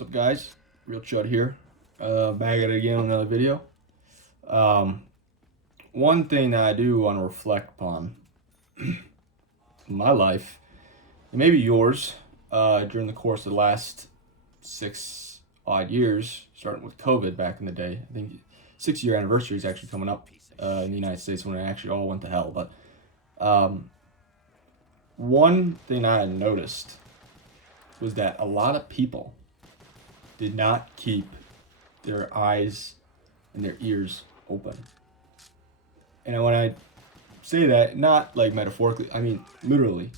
What's up, guys? ARealChud here. Back at it again on another video. One thing that I do want to reflect upon my life, and maybe yours, during the course of the last 6 odd years, starting with COVID back in the day. I think 6-year anniversary is actually coming up in the United States when it actually all went to hell. But one thing I had noticed was that a lot of people did not keep their eyes and their ears open. And when I say that, not like metaphorically, I mean literally.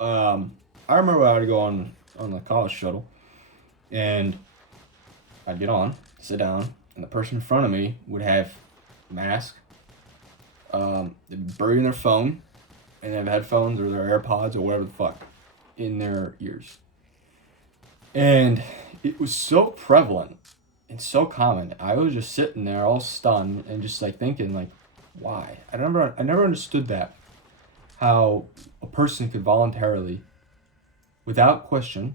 I remember I would go on the college shuttle, and I'd get on, sit down, and the person in front of me would have a mask, they'd be burying their phone, and they have headphones or their AirPods or whatever the fuck in their ears. And it was so prevalent and so common. I was just sitting there all stunned and just like thinking like, why? I never understood that. How a person could voluntarily, without question,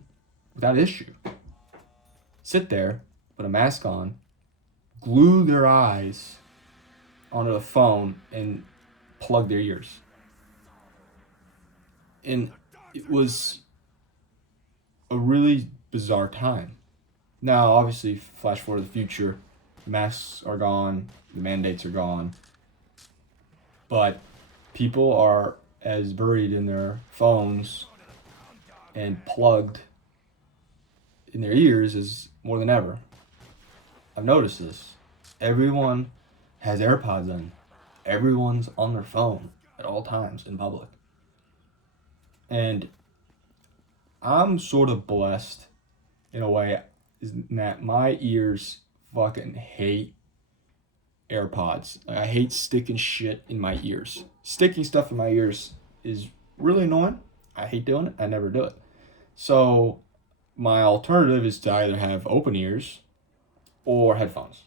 without issue, sit there, put a mask on, glue their eyes onto the phone and plug their ears. And it was a really bizarre time. Now, obviously, flash forward to the future, masks are gone, the mandates are gone, but people are as buried in their phones and plugged in their ears as more than ever. I've noticed this. Everyone has AirPods in. Everyone's on their phone at all times in public. And I'm sort of blessed in a way is that my ears fucking hate AirPods. I hate sticking shit in my ears. Sticking stuff in my ears is really annoying. I hate doing it. I never do it. So my alternative is to either have open ears or headphones.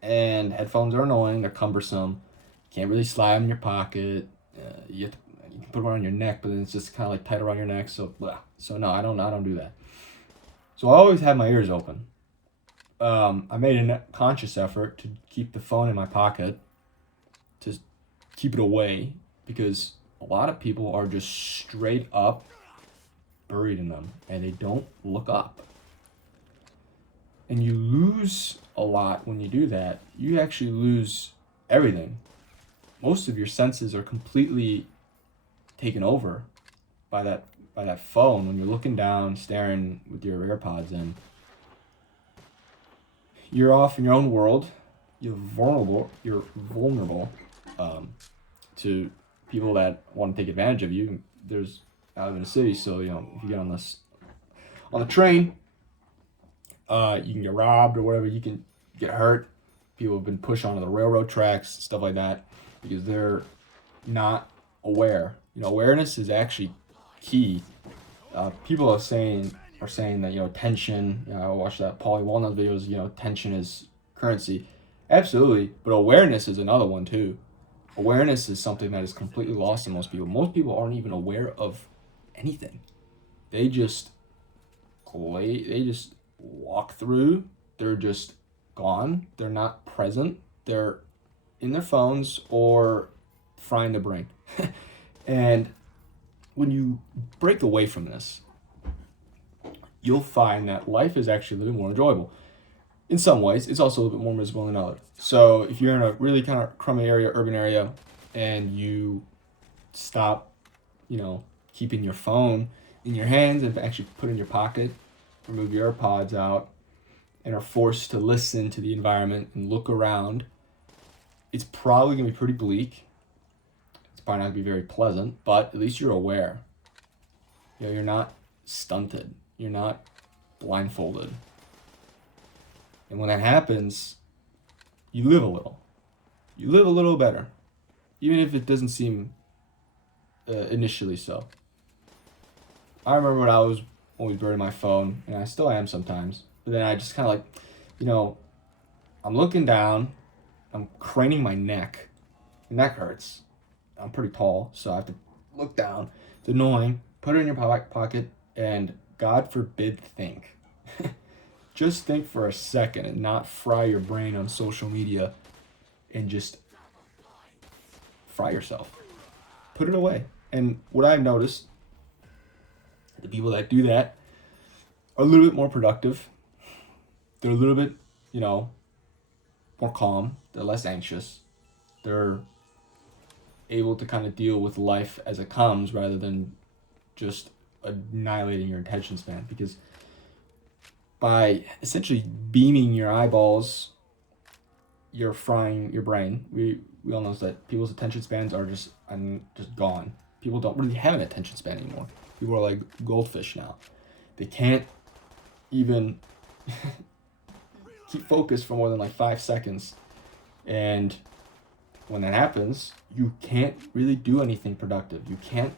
And headphones are annoying. They're cumbersome. Can't really slide them in your pocket. You can put one on your neck, but then it's just kind of like tight around your neck. So no, I don't do that. So I always have my ears open. I made a conscious effort to keep the phone in my pocket, to keep it away, because a lot of people are just straight up buried in them and they don't look up. And you lose a lot when you do that. You actually lose everything. Most of your senses are completely taken over by that phone when you're looking down, staring with your AirPods in. You're off in your own world. You're vulnerable to people that want to take advantage of you. I live in a city, so if you get on the train, you can get robbed or whatever. You can get hurt. People have been pushed onto the railroad tracks, stuff like that, because they're not aware. Awareness is actually key. People are saying that tension. I watched that Paulie Walnut videos. Tension is currency. Absolutely, but awareness is another one too. Awareness is something that is completely lost in most people. Most people aren't even aware of anything. They just walk through. They're just gone. They're not present. They're in their phones or frying their brain. And when you break away from this, you'll find that life is actually a little bit more enjoyable. In some ways, it's also a little bit more miserable than others. So if you're in a really kind of crummy area, urban area, and you stop, keeping your phone in your hands and actually put it in your pocket, remove your AirPods out, and are forced to listen to the environment and look around, it's probably going to be pretty bleak. It's probably not going to be very pleasant, but at least you're aware. You're not stunted. You're not blindfolded. And when that happens, you live a little. You live a little better, even if it doesn't seem initially so. I remember when I was always buried in my phone, and I still am sometimes, but then I just kind of like, I'm looking down, I'm craning my neck. My neck hurts. I'm pretty tall, so I have to look down. It's annoying. Put it in your pocket, and God forbid think just think for a second and not fry your brain on social media and just fry yourself. Put it away. And what I've noticed, the people that do that are a little bit more productive. They're a little bit, more calm. They're less anxious. They're able to kind of deal with life as it comes rather than just annihilating your attention span. Because by essentially beaming your eyeballs, you're frying your brain. We all know that people's attention spans are just gone. People don't really have an attention span anymore. People are like goldfish now. They can't even keep focused for more than like 5 seconds. And when that happens, you can't really do anything productive. You can't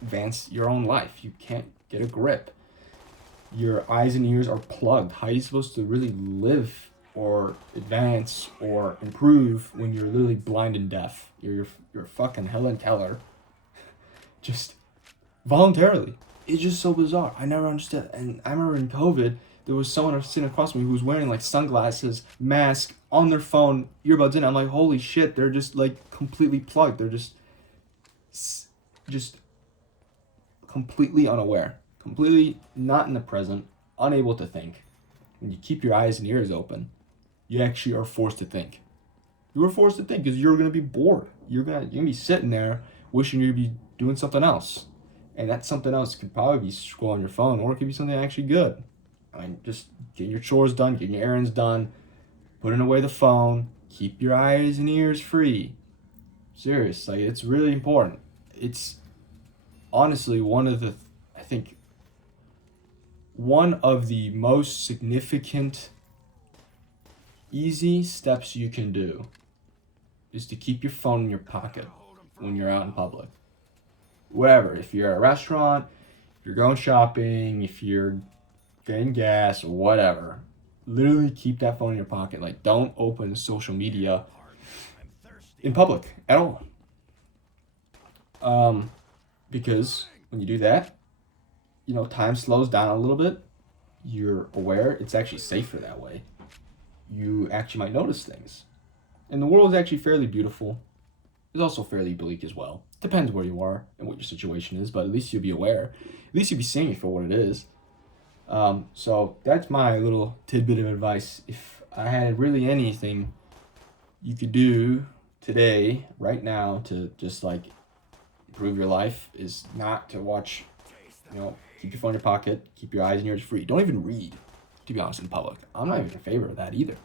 advance your own life. You can't get a grip. Your eyes and ears are plugged. How are you supposed to really live or advance or improve when you're literally blind and deaf? You're fucking Helen Keller. Just voluntarily. It's just so bizarre. I never understood. And I remember in COVID, there was someone sitting across from me who was wearing like sunglasses, mask, on their phone, earbuds in. I'm like, holy shit, they're just like completely plugged. They're just completely unaware, completely not in the present, unable to think. When you keep your eyes and ears open, you actually are forced to think. You are forced to think because you're gonna be bored. You're gonna be sitting there wishing you'd be doing something else, and that something else could probably be scrolling your phone, or it could be something actually good. I mean, just getting your chores done, getting your errands done, putting away the phone, keep your eyes and ears free. Serious, like it's really important. It's honestly one of the most significant, easy steps you can do is to keep your phone in your pocket when you're out in public. Wherever, if you're at a restaurant, if you're going shopping, if you're getting gas or whatever, literally keep that phone in your pocket. Like, don't open social media in public at all. Because when you do that, time slows down a little bit. You're aware it's actually safer that way. You actually might notice things. And the world is actually fairly beautiful. It's also fairly bleak as well. Depends where you are and what your situation is, but at least you'll be aware. At least you'll be seeing it for what it is. So that's my little tidbit of advice. If I had really anything you could do today, right now, to just like improve your life, is not to watch, keep your phone in your pocket, keep your eyes and ears free. Don't even read, to be honest, in public. I'm not even in favor of that either.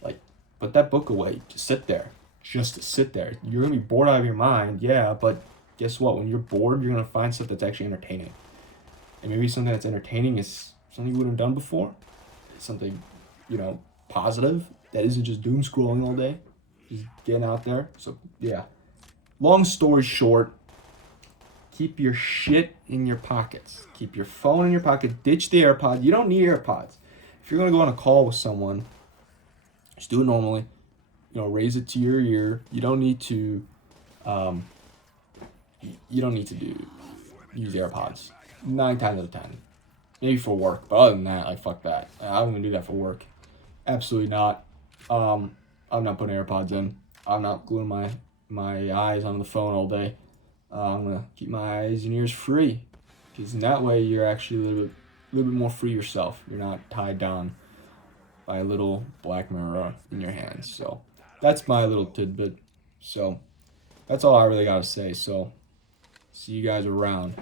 Like, put that book away, just sit there. Just to sit there. You're going to be bored out of your mind, yeah, but guess what? When you're bored, you're going to find stuff that's actually entertaining. And maybe something that's entertaining is something you wouldn't have done before. Something, positive that isn't just doom scrolling all day. Just getting out there. So, yeah. Long story short, keep your shit in your pockets. Keep your phone in your pocket. Ditch the AirPods. You don't need AirPods. If you're going to go on a call with someone, just do it normally. Raise it to your ear. You don't need to use AirPods 9 times out of 10. Maybe for work, but other than that, like, fuck that. I'm gonna do that for work. Absolutely not. I'm not putting AirPods in. I'm not gluing my eyes on the phone all day. I'm gonna keep my eyes and ears free, because in that way you're actually a little bit more free yourself. You're not tied down by a little black mirror in your hands. So that's my little tidbit. So that's all I really gotta say. So see you guys around.